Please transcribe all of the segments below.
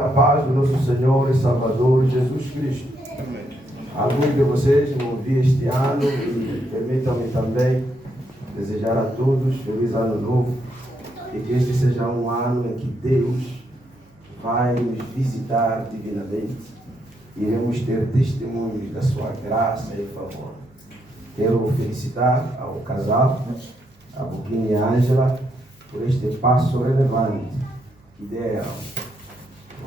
A paz do nosso Senhor e Salvador Jesus Cristo. Alguns de vocês não vi este ano e permitam-me também desejar a todos feliz ano novo e que este seja um ano em que Deus vai nos visitar divinamente. Iremos ter testemunhos da sua graça e favor. Quero felicitar ao casal, a Buquinha e a Ângela, por este passo relevante que deram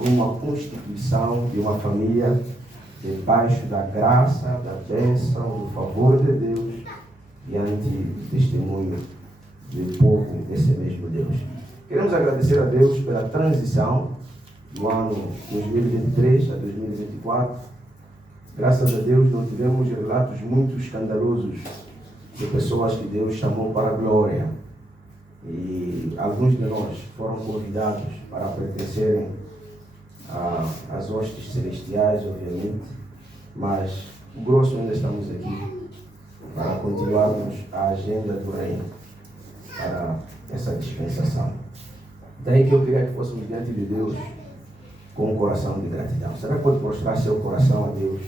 uma constituição de uma família debaixo da graça, da bênção, do favor de Deus, diante do testemunho do povo desse mesmo Deus. Queremos agradecer a Deus pela transição do ano 2023 a 2024. Graças a Deus não tivemos relatos muito escandalosos de pessoas que Deus chamou para a glória. E alguns de nós foram convidados para pertencerem às hostes celestiais, obviamente, mas o grosso ainda estamos aqui para continuarmos a agenda do reino, para essa dispensação. Daí que eu queria que fôssemos diante de Deus com um coração de gratidão. Será que pode prostrar seu coração a Deus?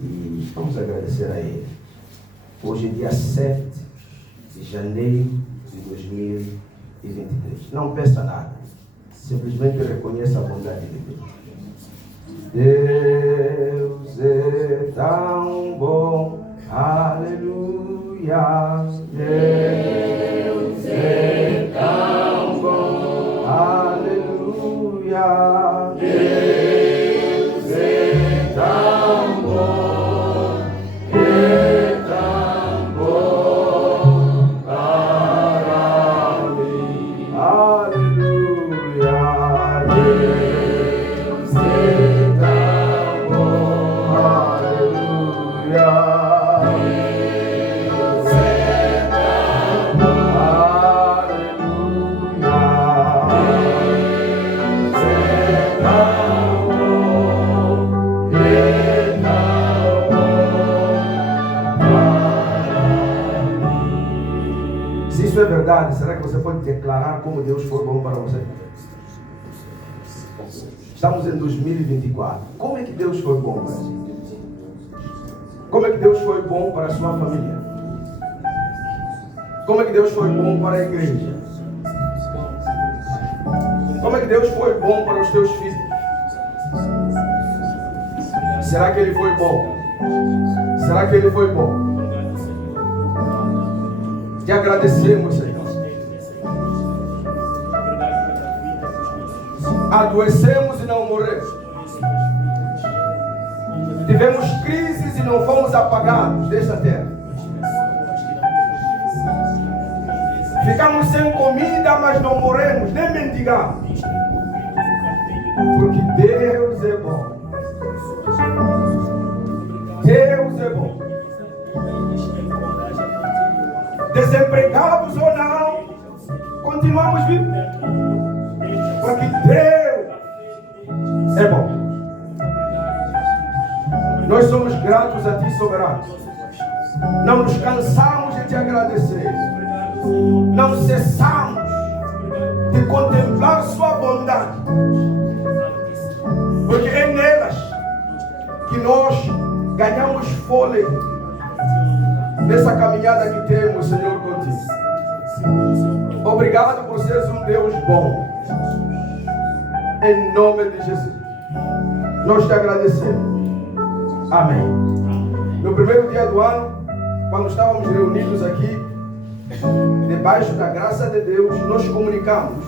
E vamos agradecer a Ele. Hoje é dia 7 de janeiro de 2023. Não peça nada. Simplesmente reconheça a bondade de Deus. Deus é tão bom. Aleluia. Deus é tão bom. Aleluia. Deus é tão bom. É tão bom para mim. Aleluia. Deus é tão bom. Aleluia. Deus é tão bom. Aleluia. Deus é tão bom. É tão bom para mim. Se isso é verdade, será que você pode declarar como Deus foi bom para você? Estamos em 2024. Como é que Deus foi bom para você? Como é que Deus foi bom para a sua família? Como é que Deus foi bom para a igreja? Como é que Deus foi bom para os teus filhos? Será que Ele foi bom? Será que Ele foi bom? Te agradecemos, Senhor. Adoecemos e não morremos. Tivemos crises e não fomos apagados desta terra. Ficamos sem comida, mas não morremos, nem mendigamos. Porque Deus é bom. Deus é bom. Desempregados ou não, continuamos vivos. Porque Deus é bom. Nós somos gratos a Ti, soberano. Não nos cansamos de Te agradecer. Não cessamos de contemplar Sua bondade. Porque é nelas que nós ganhamos fôlego nessa caminhada que temos, Senhor, contigo. Obrigado por seres um Deus bom. Em nome de Jesus, nós te agradecemos. Amém. No primeiro dia do ano, quando estávamos reunidos aqui, debaixo da graça de Deus, nós comunicamos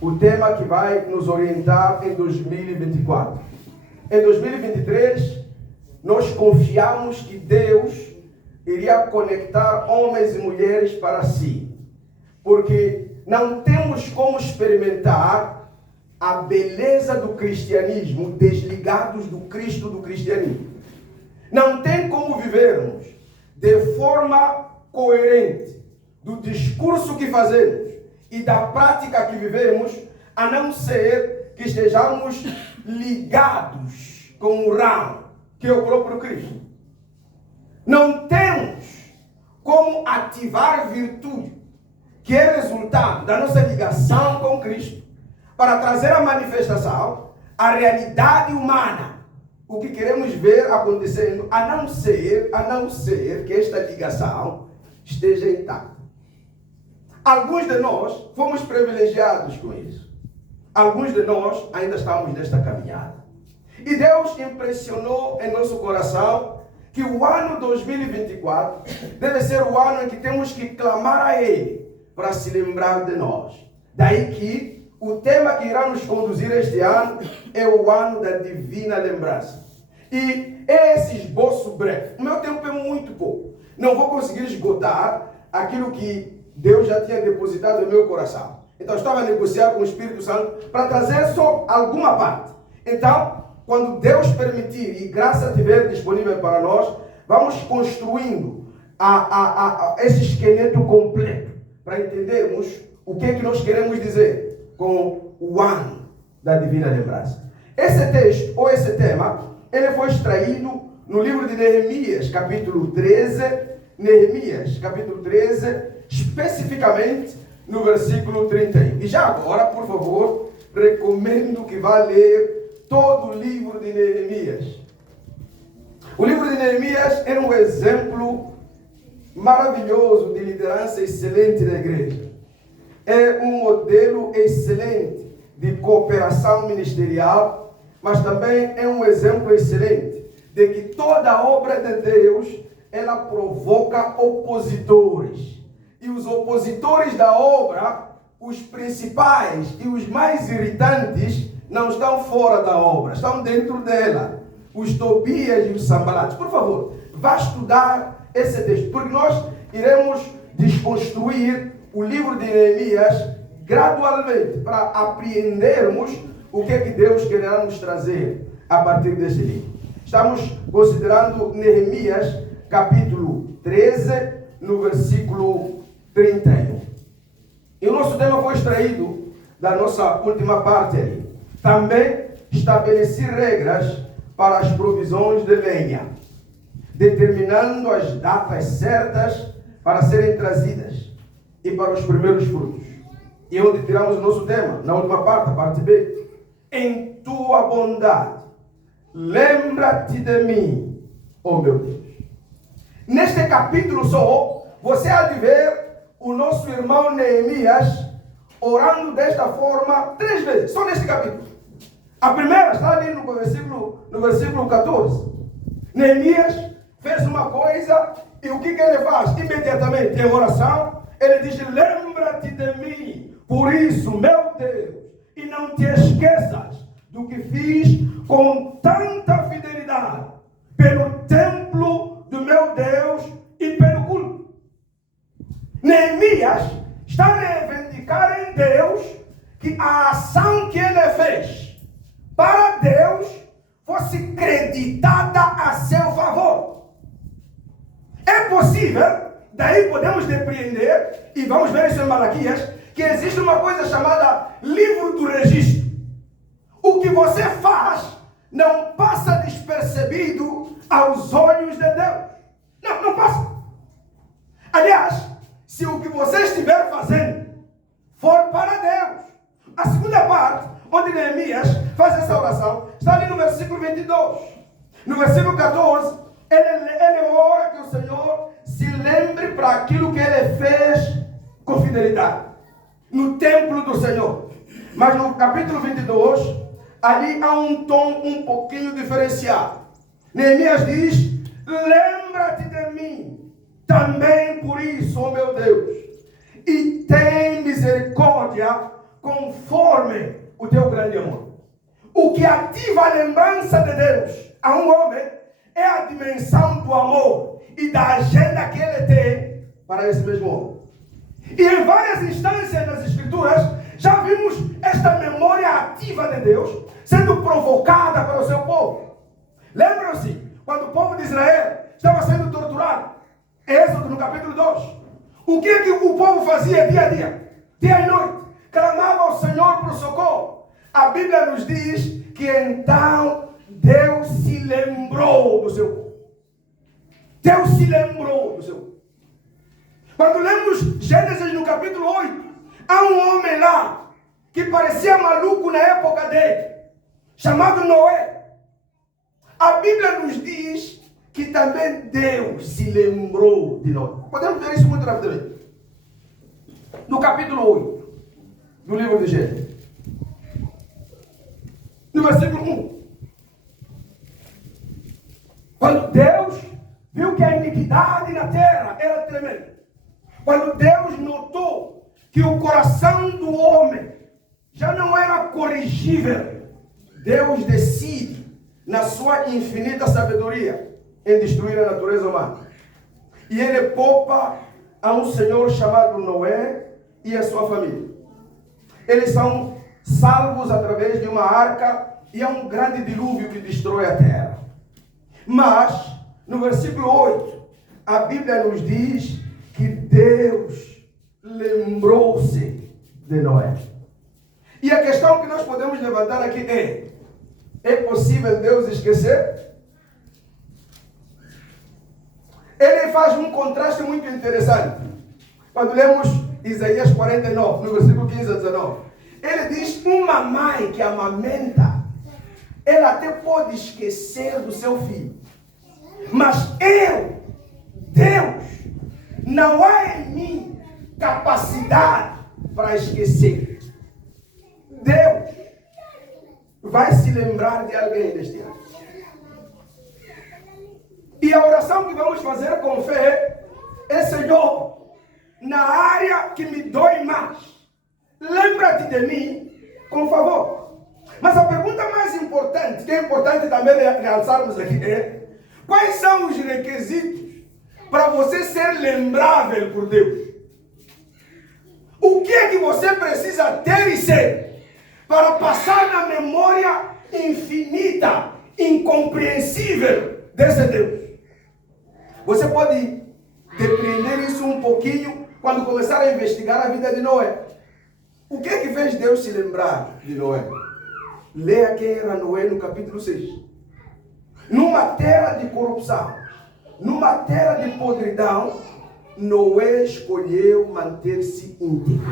o tema que vai nos orientar em 2024. Em 2023, nós confiamos que Deus iria conectar homens e mulheres para si, porque não temos como experimentar a beleza do cristianismo desligados do Cristo do cristianismo. Não tem como vivermos de forma coerente do discurso que fazemos e da prática que vivemos, a não ser que estejamos ligados com o ramo, que é o próprio Cristo. Não temos como ativar virtude, que é resultado da nossa ligação com Cristo, para trazer a manifestação a realidade humana, o que queremos ver acontecendo, a não ser que esta ligação esteja intacta. Alguns de nós fomos privilegiados com isso. Alguns de nós ainda estamos nesta caminhada. E Deus impressionou em nosso coração que o ano 2024 deve ser o ano em que temos que clamar a Ele para se lembrar de nós. Daí que o tema que irá nos conduzir este ano é o ano da divina lembrança. E é esse esboço breve. O meu tempo é muito pouco. Não vou conseguir esgotar aquilo que Deus já tinha depositado no meu coração. Então, eu estava a negociar com o Espírito Santo para trazer só alguma parte. Então, quando Deus permitir e graça estiver disponível para nós, vamos construindo esse esqueleto completo para entendermos o que é que nós queremos dizer com o ano da divina lembrança. Esse texto, ou esse tema, ele foi extraído no livro de Neemias, capítulo 13, especificamente no versículo 31. E já agora, por favor, recomendo que vá ler todo o livro de Neemias. O livro de Neemias é um exemplo maravilhoso de liderança excelente da igreja. É um modelo excelente de cooperação ministerial, mas também é um exemplo excelente de que toda obra de Deus, ela provoca opositores. E os opositores da obra, os principais e os mais irritantes, não estão fora da obra, estão dentro dela. Os Tobias e os Sanbalates. Por favor, vá estudar esse texto, porque nós iremos desconstruir o livro de Neemias gradualmente, para apreendermos o que é que Deus quererá nos trazer a partir deste livro. Estamos considerando Neemias, capítulo 13, no versículo 31. E o nosso tema foi extraído da nossa última parte ali. Também estabeleci regras para as provisões de lenha, determinando as datas certas para serem trazidas e para os primeiros frutos. E onde tiramos o nosso tema, na última parte, a parte B. Em tua bondade, lembra-te de mim, oh meu Deus. Neste capítulo só, você há de ver o nosso irmão Neemias orando desta forma 3 vezes, só neste capítulo. A primeira está ali no versículo 14. Neemias fez uma coisa e o que ele faz? Imediatamente, em oração, ele diz: lembra-te de mim, por isso, meu Deus, e não te esqueças do que fiz com tanta fidelidade pelo templo do meu Deus e pelo culto. Neemias está a reivindicar em Deus que a ação que ele fez para Deus fosse creditada a seu favor. É possível, daí podemos depreender, e vamos ver isso em Malaquias, que existe uma coisa chamada livro do registro. O que você faz não passa despercebido aos olhos de Deus. Não passa. Aliás, se o que você estiver fazendo for para Deus. A segunda parte, onde Neemias faz essa oração, está ali no versículo 22. No versículo 14, ele ora que o Senhor se lembre para aquilo que ele fez com fidelidade no templo do Senhor. Mas no capítulo 22, ali há um tom um pouquinho diferenciado. Neemias diz: lembra-te de mim também por isso, ó meu Deus, e tem misericórdia conforme o teu grande amor. O que ativa a lembrança de Deus a um homem é a dimensão do amor e da agenda que ele tem para esse mesmo homem. E em várias instâncias das Escrituras já vimos esta memória ativa de Deus sendo provocada para o seu povo. Lembram-se quando o povo de Israel estava sendo torturado? Êxodo no capítulo 2. O que é que o povo fazia dia a dia? Dia e noite. Clamava ao Senhor por socorro. A Bíblia nos diz que então Deus se lembrou do seu povo. Deus se lembrou do seu povo. Quando lemos Gênesis no capítulo 8, há um homem lá que parecia maluco na época dele, chamado Noé. A Bíblia nos diz que também Deus se lembrou de Noé. Podemos ver isso muito rapidamente. No capítulo 8 do livro de Gênesis, no versículo 1. Quando Deus viu que a iniquidade na terra era tremenda, quando Deus notou que o coração do homem já não era corrigível, Deus decide, na sua infinita sabedoria, em destruir a natureza humana. E ele poupa a um senhor chamado Noé e a sua família. Eles são salvos através de uma arca e há um grande dilúvio que destrói a terra. Mas, no versículo 8, a Bíblia nos diz que Deus lembrou-se de Noé. E a questão que nós podemos levantar aqui é possível Deus esquecer? Ele faz um contraste muito interessante. Quando lemos Isaías 49, no versículo 15 a 19, ele diz: uma mãe que amamenta, ela até pode esquecer do seu filho. Mas eu, Deus, não há em mim capacidade para esquecer. Deus vai se lembrar de alguém neste ano. E a oração que vamos fazer com fé é: Senhor, na área que me dói mais, lembra-te de mim com favor. Mas a pergunta mais importante, que é importante também realçarmos aqui, é: quais são os requisitos para você ser lembrável por Deus? O que é que você precisa ter e ser para passar na memória infinita, incompreensível desse Deus? Você pode depreender isso um pouquinho quando começar a investigar a vida de Noé. O que é que fez Deus se lembrar de Noé? Leia quem era Noé no capítulo 6. Numa terra de corrupção, numa terra de podridão, Noé escolheu manter-se íntegro.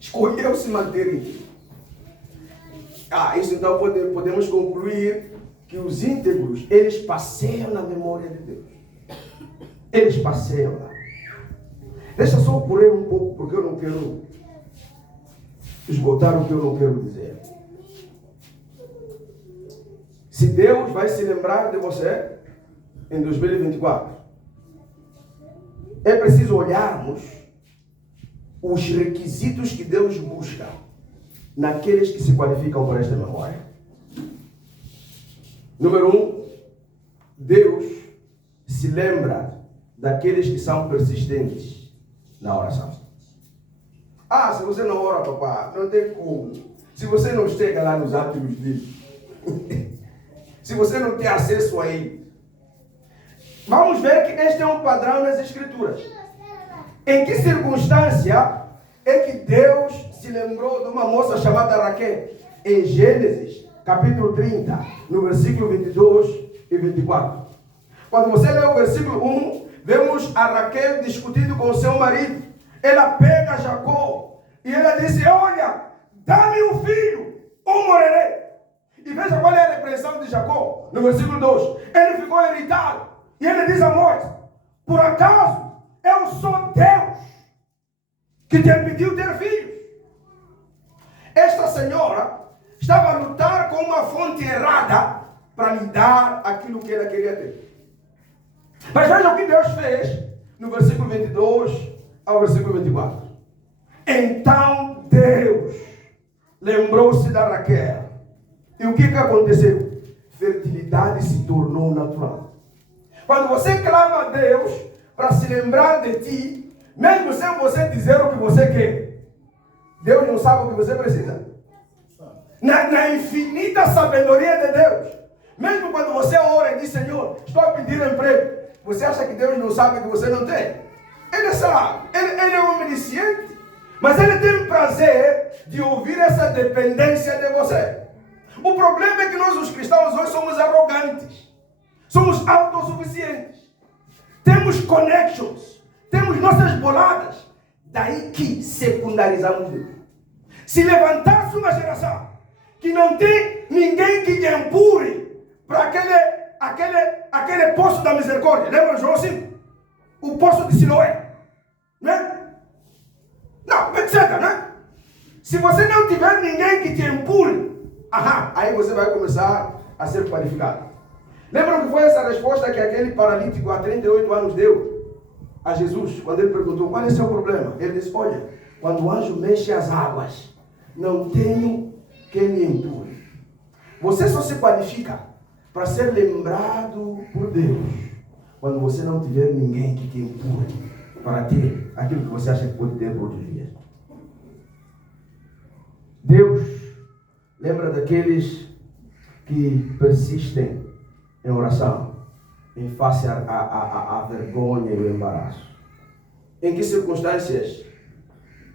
Escolheu se manter íntegro. Isso então podemos concluir que os íntegros, eles passeiam na memória de Deus. Eles passeiam lá. Deixa só correr um pouco, porque eu não quero esgotar o que eu não quero dizer. Se Deus vai se lembrar de você em 2024, é preciso olharmos os requisitos que Deus busca naqueles que se qualificam por esta memória. Número 1, Deus se lembra daqueles que são persistentes na oração. Se você não ora, papá, não tem como. Se você não chega lá nos átomos dele, se você não tem acesso a ele. Vamos ver que este é um padrão nas Escrituras. Em que circunstância é que Deus se lembrou de uma moça chamada Raquel? Em Gênesis, capítulo 30, no versículo 22 e 24. Quando você lê o versículo 1, vemos a Raquel discutindo com o seu marido. Ela pega Jacó e ela disse: olha, dá-me um filho, ou morrerei. E veja qual é a repreensão de Jacó, no versículo 2. Ele ficou irritado e ele diz a Moisés: por acaso eu sou Deus que te impediu ter filhos? Esta senhora estava a lutar com uma fonte errada para lhe dar aquilo que ela queria ter. Mas veja o que Deus fez no versículo 22 ao versículo 24. Então Deus lembrou-se da Raquel. E o que aconteceu? Fertilidade se tornou natural. Quando você clama a Deus para se lembrar de ti, mesmo sem você dizer o que você quer, Deus não sabe o que você precisa. Na infinita sabedoria de Deus, mesmo quando você ora e diz: Senhor, estou a pedir emprego, você acha que Deus não sabe que você não tem? Ele sabe, ele é onisciente, mas ele tem prazer de ouvir essa dependência de você. O problema é que nós, os cristãos, hoje somos arrogantes, somos autossuficientes, temos connections, temos nossas boladas, daí que secundarizamos Deus. Se levantasse uma geração que não tem ninguém que te empurre para aquele poço da misericórdia. Lembra João 5? O poço de Siloé. Né? Não, etc. Né? Se você não tiver ninguém que te empurre, aí você vai começar a ser qualificado. Lembram que foi essa resposta que aquele paralítico há 38 anos deu a Jesus, quando ele perguntou, qual é o seu problema? Ele disse, olha, quando o anjo mexe as águas, não tenho quem me empurre. Você só se qualifica para ser lembrado por Deus quando você não tiver ninguém que te empurre para ter aquilo que você acha que pode ter por outros dias. Deus lembra daqueles que persistem em oração, em face à vergonha e o embaraço. Em que circunstâncias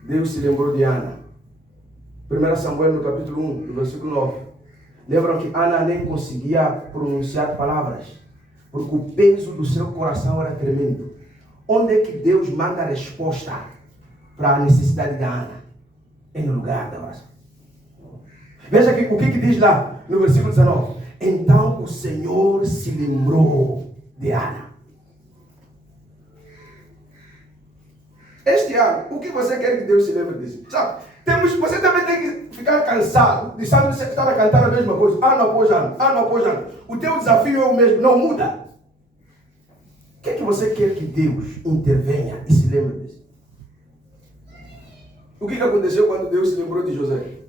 Deus se lembrou de Ana? 1 Samuel no capítulo 1, no versículo 9. Lembram que Ana nem conseguia pronunciar palavras, porque o peso do seu coração era tremendo. Onde é que Deus manda a resposta para a necessidade da Ana? É no lugar da oração. Veja aqui, o que diz lá no versículo 19. Então o Senhor se lembrou de Ana. Este ano, o que você quer que Deus se lembre disso? Sabe? Você também tem que ficar cansado de sempre estar a cantar a mesma coisa, ano após ano, ano após ano. O teu desafio é o mesmo, não muda. O que é que você quer que Deus intervenha e se lembre disso? O que aconteceu quando Deus se lembrou de José?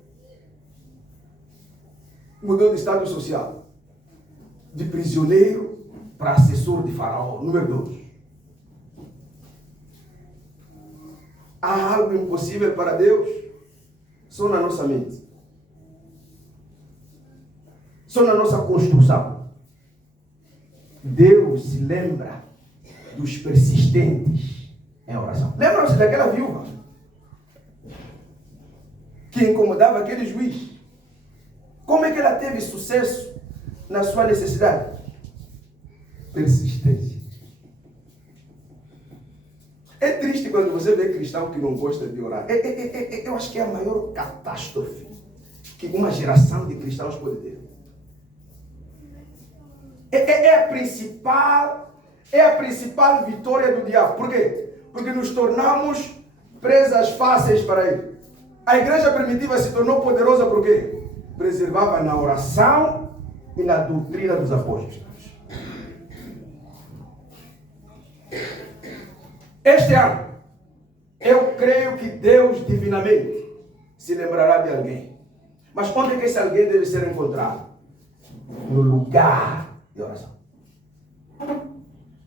Mudou de estado social. De prisioneiro para assessor de Faraó. Número 2. Há algo impossível para Deus? Só na nossa mente. Só na nossa construção. Deus se lembra dos persistentes em oração. Lembram-se daquela viúva que incomodava aquele juiz? Como é que ela teve sucesso na sua necessidade? Persistência. É triste quando você vê cristão que não gosta de orar. Eu acho que é a maior catástrofe que uma geração de cristãos pode ter. É a principal vitória do diabo. Por quê? Porque nos tornamos presas fáceis para ele. A igreja primitiva se tornou poderosa por quê? Preservava na oração e na doutrina dos apóstolos. Este ano, eu creio que Deus divinamente se lembrará de alguém. Mas onde é que esse alguém deve ser encontrado? No lugar de oração.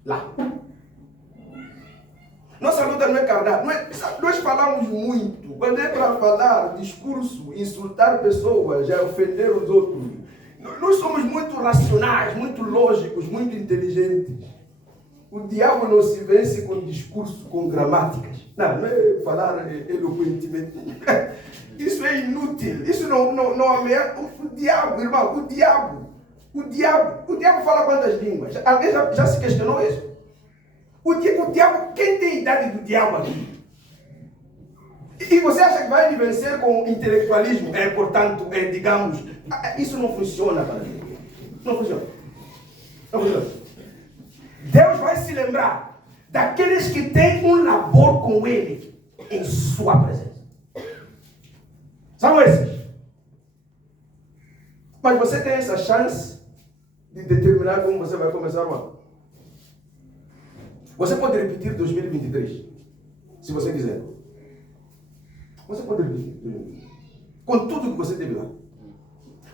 Lá. Nossa luta não é carnal. Nós falamos muito. Quando é para falar discurso, insultar pessoas, já ofender os outros. Nós somos muito racionais, muito lógicos, muito inteligentes. O diabo não se vence com discurso, com gramáticas. Não é falar eloquentemente. Isso é inútil. Isso não ameaça. O diabo, irmão, o diabo fala quantas línguas? Alguém já se questionou isso? O diabo, quem tem idade do diabo aqui? E você acha que vai lhe vencer com intelectualismo? Portanto, digamos, isso não funciona para mim. Não funciona. Não funciona. Deus vai se lembrar daqueles que têm um labor com Ele em sua presença. São esses. Mas você tem essa chance de determinar como você vai começar o ano. Você pode repetir 2023, se você quiser. Você pode repetir, com tudo que você teve lá.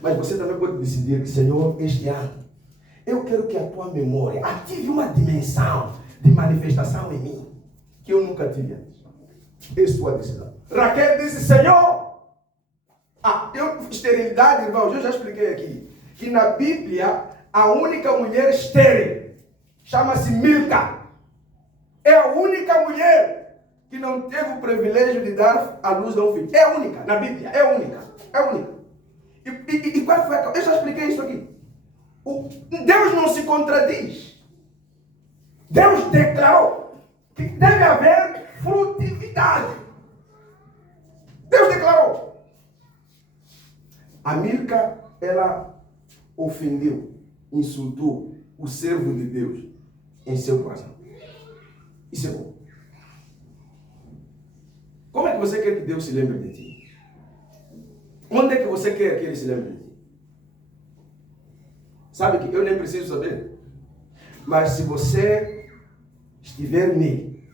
Mas você também pode decidir que, Senhor, este ano, eu quero que a tua memória ative uma dimensão de manifestação em mim que eu nunca tive antes. É sua decisão. Raquel disse, Senhor, esterilidade, irmãos, eu já expliquei aqui, que na Bíblia, a única mulher estéril chama-se Milca. É a única mulher que não teve o privilégio de dar à luz a um filho. É a única, na Bíblia, é a única. É a única. E qual foi a causa? Eu já expliquei isso aqui. Deus não se contradiz. Deus declarou que deve haver frutividade. Deus declarou. A Milca, ela ofendeu, insultou o servo de Deus em seu coração. Isso é bom. Como é que você quer que Deus se lembre de ti? Onde é que você quer que Ele se lembre de ti? Sabe que eu nem preciso saber. Mas se você estiver nele,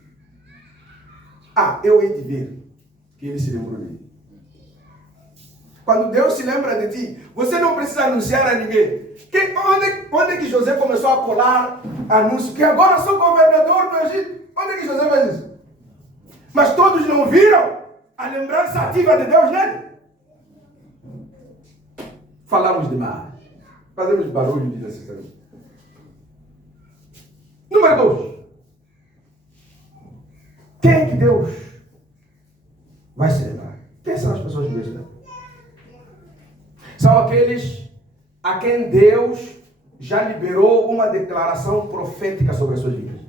eu hei de ver que Ele se lembrou de ti. Quando Deus se lembra de ti, você não precisa anunciar a ninguém. Onde é que José começou a colar anúncio? Que agora sou governador do Egito. Onde é que José fez isso? Mas todos não viram a lembrança ativa de Deus nele. Falamos demais. Fazemos barulho desnecessário. Número 2. Quem é que Deus vai se lembrar? Quem são as pessoas que Deus se lembra? São aqueles a quem Deus já liberou uma declaração profética sobre as suas vidas.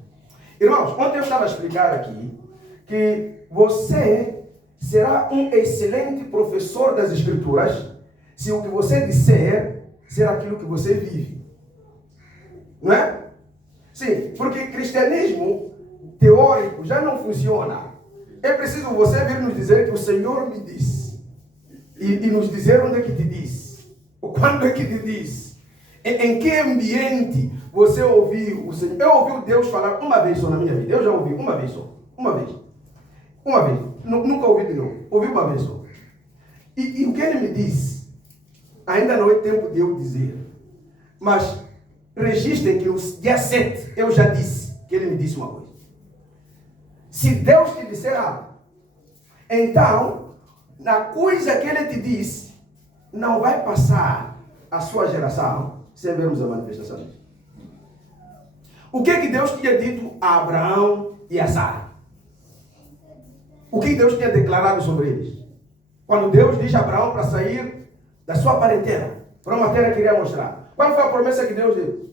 Irmãos, ontem eu estava a explicar aqui que você será um excelente professor das Escrituras se o que você disser ser aquilo que você vive. Não é? Sim, porque cristianismo teórico já não funciona. É preciso você vir nos dizer que o Senhor me disse. E nos dizer onde é que te disse. Quando é que te disse. Em que ambiente você ouviu o Senhor. Eu ouvi Deus falar uma vez só na minha vida. Eu já ouvi uma vez só. Uma vez. Nunca ouvi de novo. Ouvi uma vez só. E o que Ele me disse, ainda não é tempo de eu dizer. Mas registrem que no dia 7 eu já disse que Ele me disse uma coisa. Se Deus te disser algo, então, na coisa que Ele te disse, não vai passar a sua geração sem vermos a manifestação disso. O que Deus tinha dito a Abraão e a Sara? O que Deus tinha declarado sobre eles? Quando Deus diz a Abraão para sair da sua parentela, para uma terra que iria mostrar. Qual foi a promessa que Deus deu?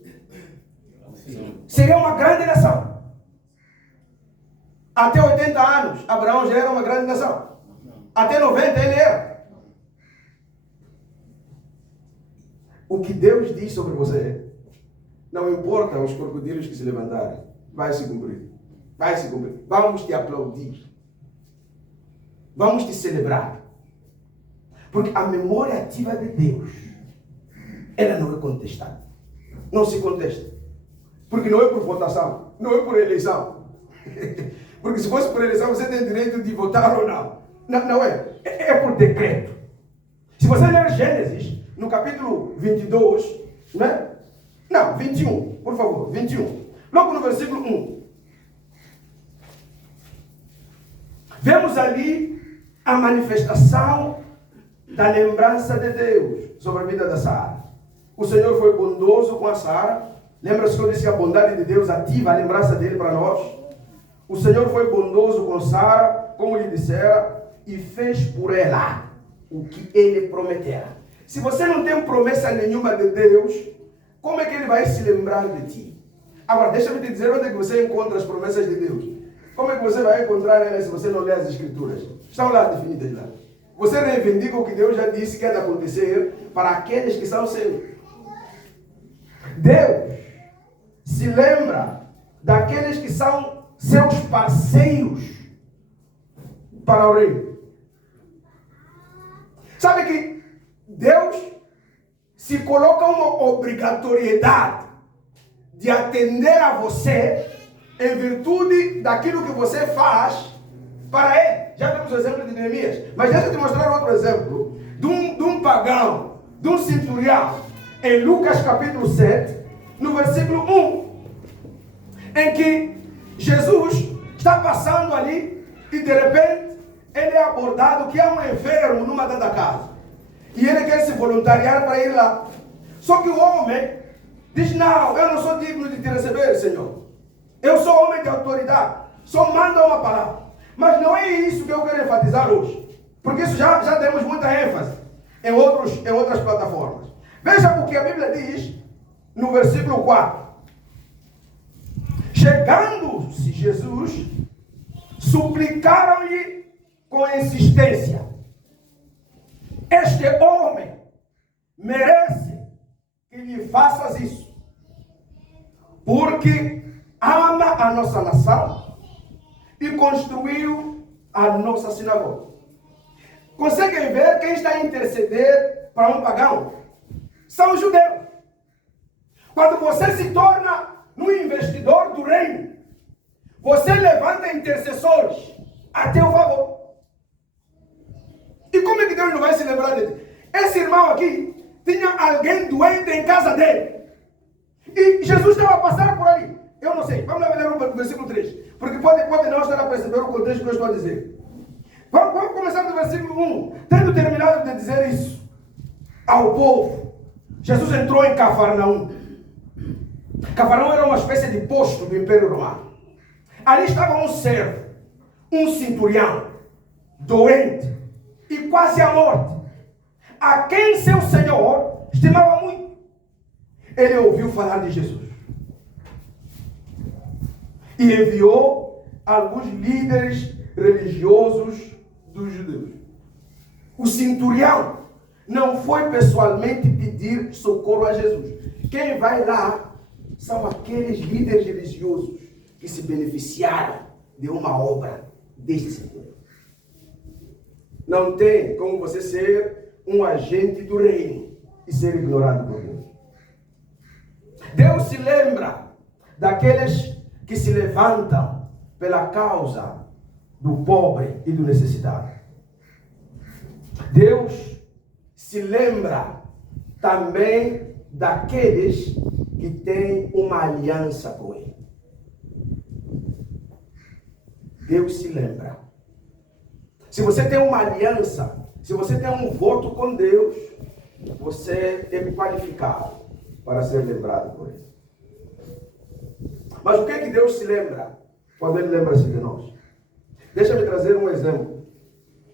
Seria uma grande nação. Até 80 anos, Abraão já era uma grande nação. Até 90 ele era. O que Deus diz sobre você, não importa os crocodilos que se levantarem, vai se cumprir. Vai se cumprir. Vamos te aplaudir. Vamos te celebrar. Porque a memória ativa de Deus, ela não é contestada. Não se contesta. Porque não é por votação, não é por eleição. Porque se fosse por eleição, você tem direito de votar ou não. Não é. É por decreto. Se você ler Gênesis, no capítulo 22, né? Não, 21, por favor, 21. Logo no versículo 1. Vemos ali a manifestação da lembrança de Deus sobre a vida da Sara. O Senhor foi bondoso com a Sara. Lembra-se que eu disse que a bondade de Deus ativa a lembrança dele para nós? O Senhor foi bondoso com Sara, como lhe dissera, e fez por ela o que ele prometera. Se você não tem promessa nenhuma de Deus, como é que ele vai se lembrar de ti? Agora, deixa-me te dizer onde é que você encontra as promessas de Deus. Como é que você vai encontrar elas se você não lê as Escrituras? Estão lá definidas lá. Você reivindica o que Deus já disse que há de acontecer para aqueles que são seus. Deus se lembra daqueles que são seus parceiros para o reino. Sabe que Deus se coloca uma obrigatoriedade de atender a você em virtude daquilo que você faz para Ele. Já temos o exemplo de Neemias. Mas deixa eu te mostrar outro exemplo de um pagão, de um centurião, em Lucas capítulo 7, no versículo 1, em que Jesus está passando ali e de repente ele é abordado que é um enfermo numa dada casa. E ele quer se voluntariar para ir lá. Só que o homem diz: não, eu não sou digno de te receber, Senhor. Eu sou homem de autoridade. Só manda uma palavra. Mas não é isso que eu quero enfatizar hoje. Porque isso já demos muita ênfase em outras plataformas. Veja o que a Bíblia diz no versículo 4. Chegando-se Jesus, suplicaram-lhe com insistência: este homem merece que lhe faças isso, porque ama a nossa nação e construiu a nossa sinagoga. Conseguem ver quem está a interceder para um pagão? São os judeus. Quando você se torna um investidor do reino, você levanta intercessores a teu favor. E como é que Deus não vai se lembrar de ti? Esse irmão aqui tinha alguém doente em casa dele. E Jesus estava a passar por ali. Eu não sei. Vamos lá ler o versículo 3. Porque pode não estar a perceber o contexto que eu estou a dizer. Vamos começar do versículo 1. Tendo terminado de dizer isso ao povo, Jesus entrou em Cafarnaum. Cafarnaum era uma espécie de posto do Império Romano. Ali estava um servo, um centurião, doente e quase à morte, a quem seu senhor estimava muito. Ele ouviu falar de Jesus e enviou alguns líderes religiosos dos judeus. O centurião não foi pessoalmente pedir socorro a Jesus. Quem vai lá são aqueles líderes religiosos que se beneficiaram de uma obra deste centurião. Não tem como você ser um agente do reino e ser ignorado por Deus. Deus se lembra daqueles que se levantam pela causa do pobre e do necessitado. Deus se lembra também daqueles que têm uma aliança com Ele. Deus se lembra. Se você tem uma aliança, se você tem um voto com Deus, você é qualificado para ser lembrado por Ele. Mas o que é que Deus se lembra quando Ele lembra-se de nós? Deixa-me trazer um exemplo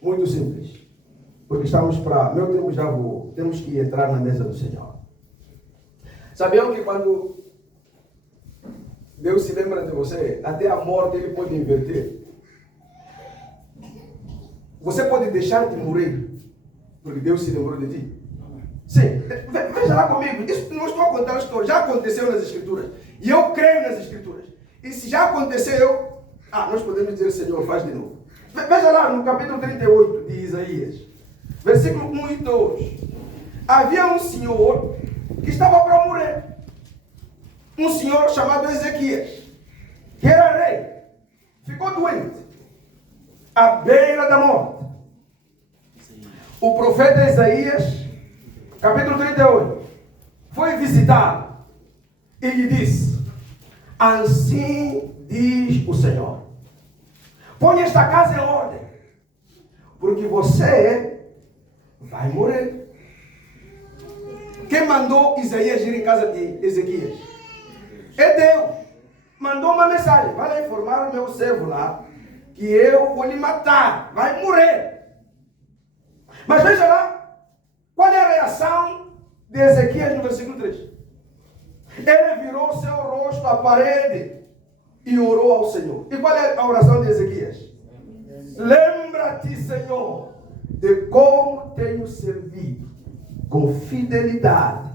muito simples. Porque estamos para... Meu tempo já voou. Temos que entrar na mesa do Senhor. Sabiam que quando Deus se lembra de você, até a morte Ele pode inverter. Você pode deixar de morrer, porque Deus se lembrou de ti. Sim, veja lá comigo. Isso não estou a contar a história. Já aconteceu nas Escrituras. E eu creio nas Escrituras. E se já aconteceu, nós podemos dizer, Senhor, faz de novo. Veja lá no capítulo 38 de Isaías. Versículo 1 e 2. Havia um senhor que estava para morrer. Um senhor chamado Ezequias, que era rei. Ficou doente, à beira da morte. O profeta Isaías, capítulo 38, foi visitá-lo e lhe disse: assim diz o Senhor, põe esta casa em ordem, porque você vai morrer. Quem mandou Isaías ir em casa de Ezequias? É Deus. Mandou uma mensagem: vai lá informar o meu servo lá, que eu vou lhe matar, vai morrer. Mas veja lá, qual é a reação de Ezequias no versículo 3? Ele virou seu rosto à parede e orou ao Senhor. E qual é a oração de Ezequias? Lembra-te, Senhor, de como tenho servido com fidelidade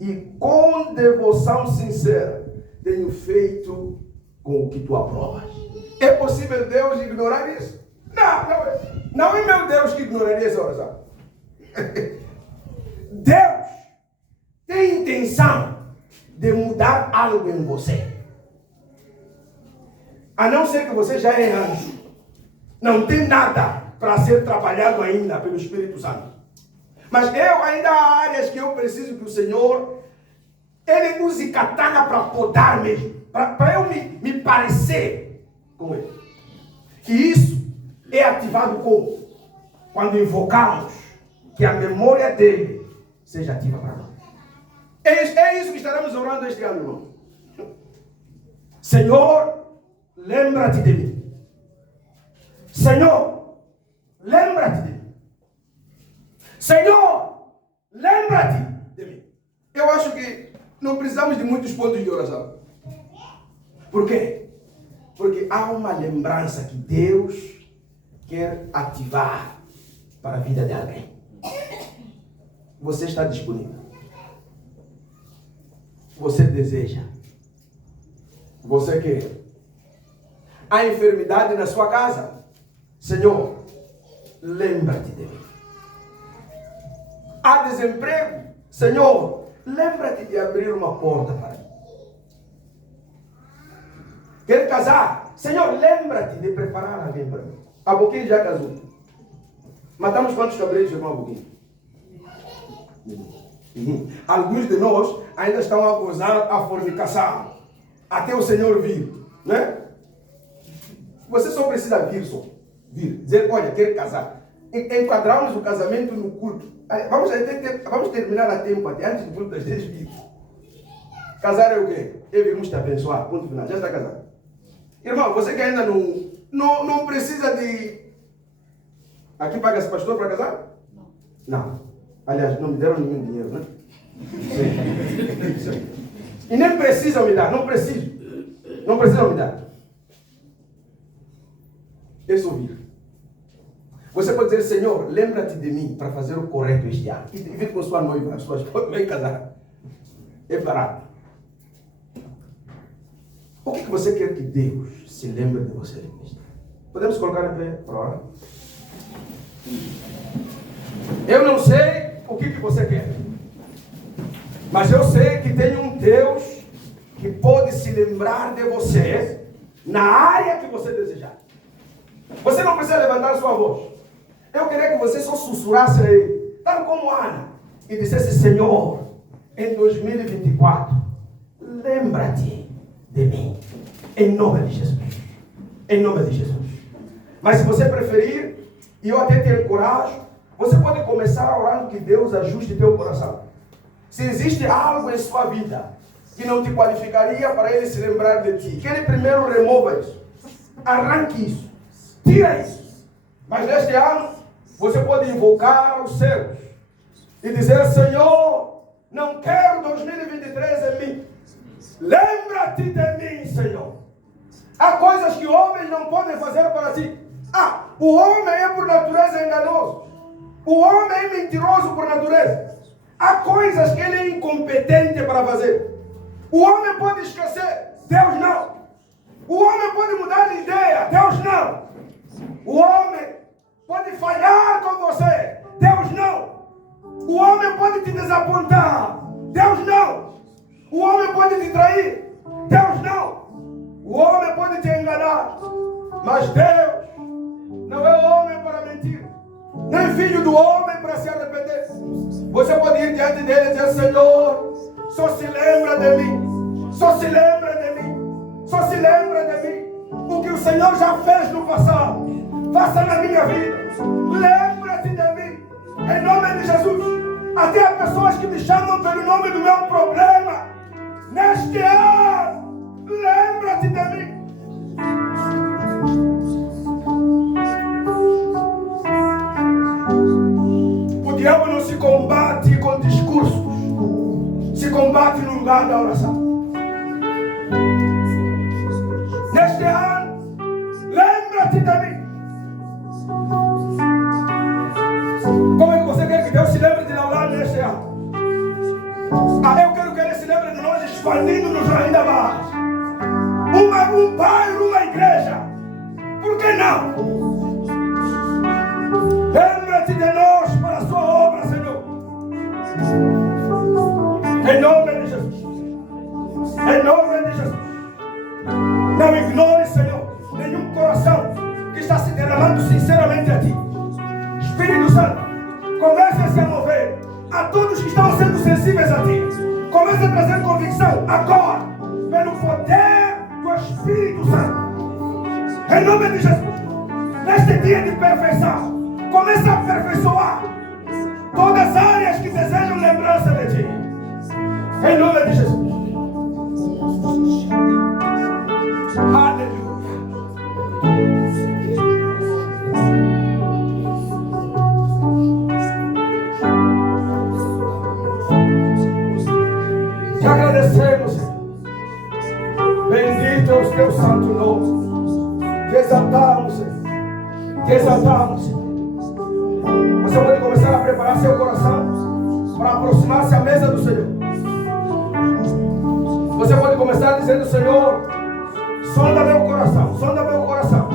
e com devoção sincera tenho feito com o que tu aprovas. É possível Deus ignorar isso? Não é meu Deus que ignoraria essa oração. Deus tem intenção de mudar algo em você. A não ser que você já é anjo. Não tem nada para ser trabalhado ainda pelo Espírito Santo. Mas ainda há áreas que eu preciso que o Senhor, Ele use katana para podar mesmo. Para eu me parecer com Ele. E isso é ativado como? Quando invocamos que a memória dele seja ativa para nós. É isso que estaremos orando este ano, irmão. Senhor, lembra-te de mim. Senhor, lembra-te de mim. Senhor, lembra-te de mim. Eu acho que não precisamos de muitos pontos de oração. Por quê? Porque há uma lembrança que Deus quer ativar para a vida de alguém. Você está disponível. Você deseja. Você quer. Há enfermidade na sua casa. Senhor, lembra-te de mim. Há desemprego. Senhor, lembra-te de abrir uma porta para mim. Quer casar? Senhor, lembra-te de preparar alguém para mim. A Boquinha já casou. Matamos quantos cabritos, irmão Boquinha? Alguns de nós ainda estão a gozar a fornicação. Até o Senhor vir. Né? Você só precisa vir só. Vir. Dizer, olha, quero casar. Enquadramos o casamento no culto. Vamos terminar a tempo, até antes do culto das 10 vir. Casar é o quê? É virmos te abençoar. Ponto final. Já está casado. Irmão, você que ainda não precisa de... Aqui paga-se pastor para casar? Não. Aliás, não me deram nenhum dinheiro, né? Sim. E nem precisam me dar, não preciso. Não precisam me dar. É só vir. Você pode dizer, Senhor, lembra-te de mim para fazer o correto este ano. E vir com sua noiva, sua esposa, vem casar. É barato. O que você quer que Deus se lembre de você? Podemos colocar em pé para orar? Eu não sei o que você quer. Mas eu sei que tem um Deus que pode se lembrar de você na área que você desejar. Você não precisa levantar sua voz. Eu queria que você só sussurrasse aí, tal como Ana, e dissesse, Senhor, em 2024, lembra-te de mim. Em nome de Jesus. Em nome de Jesus. Mas se você preferir, e eu até te encorajo, você pode começar orando que Deus ajuste teu coração. Se existe algo em sua vida que não te qualificaria para Ele se lembrar de ti, que Ele primeiro remova isso. Arranque isso. Tira isso. Mas neste ano, você pode invocar os céus e dizer, Senhor, não quero 2023 em mim. Lembra-te de mim, Senhor. Há coisas que homens não podem fazer para ti. O homem é por natureza enganoso. O homem é mentiroso por natureza. Há coisas que ele é incompetente para fazer. O homem pode esquecer, Deus não. O homem pode mudar de ideia, Deus não. O homem pode falhar com você, Deus não. O homem pode te desapontar, Deus não. O homem pode te trair, Deus não. O homem pode te enganar, mas Deus não é homem para mentir, nem filho do homem para se arrepender. Você pode ir diante dele e dizer, Senhor, só se lembra de mim, só se lembra de mim, só se lembra de mim. O que o Senhor já fez no passado, faça na minha vida. Lembra-te de mim, em nome de Jesus. Até há pessoas que me chamam pelo nome do meu problema. Neste ano, lembra-te de mim. O diabo não se combate com discursos, se combate no lugar da oração. Neste ano, lembra-te de mim. Como é que você quer que Deus se lembre de nós neste ano? Eu quero que Ele se lembre de nós expandindo-nos ainda mais. Um bairro, uma igreja. Por que não? Lembra-te de nós para a sua obra, Senhor. Em nome de Jesus. Em nome de Jesus. Não ignore, Senhor, nenhum coração que está se derramando sinceramente a Ti. Espírito Santo, comece a mover a todos que estão sendo sensíveis a Ti. Comece a trazer convicção agora, pelo poder do Espírito Santo. Em nome de Jesus. Neste dia de perfeição, comece a aperfeiçoar todas as áreas que desejam lembrança de Ti. Em nome de Jesus. Aleluia. Te agradecemos, Senhor. Bendito é o Teu santo nome. Te exaltamos, Senhor. Te exaltamos, Senhor. Você pode começar a preparar seu coração para aproximar-se à mesa do Senhor. Você pode começar dizendo: Senhor, sonda meu coração, sonda meu coração.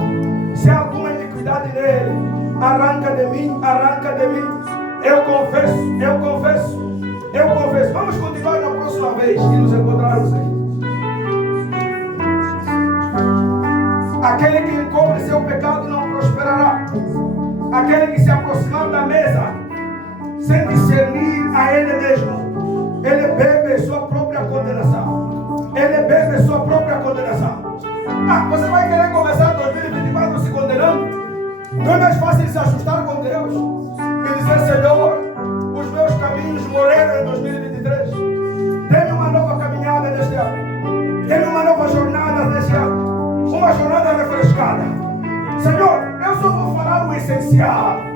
Se há alguma iniquidade nele, arranca de mim, arranca de mim. Eu confesso, eu confesso, eu confesso. Vamos continuar na próxima vez que nos encontrarmos aqui. Aquele que encobre seu pecado não prosperará. Aquele que se aproximar da mesa sem discernir a ele mesmo, ele bebe sua própria condenação. Ele bebe sua própria condenação. Você vai querer começar 2024 se condenando? Não é mais fácil se ajustar com Deus e dizer: Senhor, os meus caminhos morreram em 2023. Dê-me uma nova caminhada neste ano. Dê-me uma nova jornada neste ano. Uma jornada refrescada. Senhor, eu só vou falar o essencial.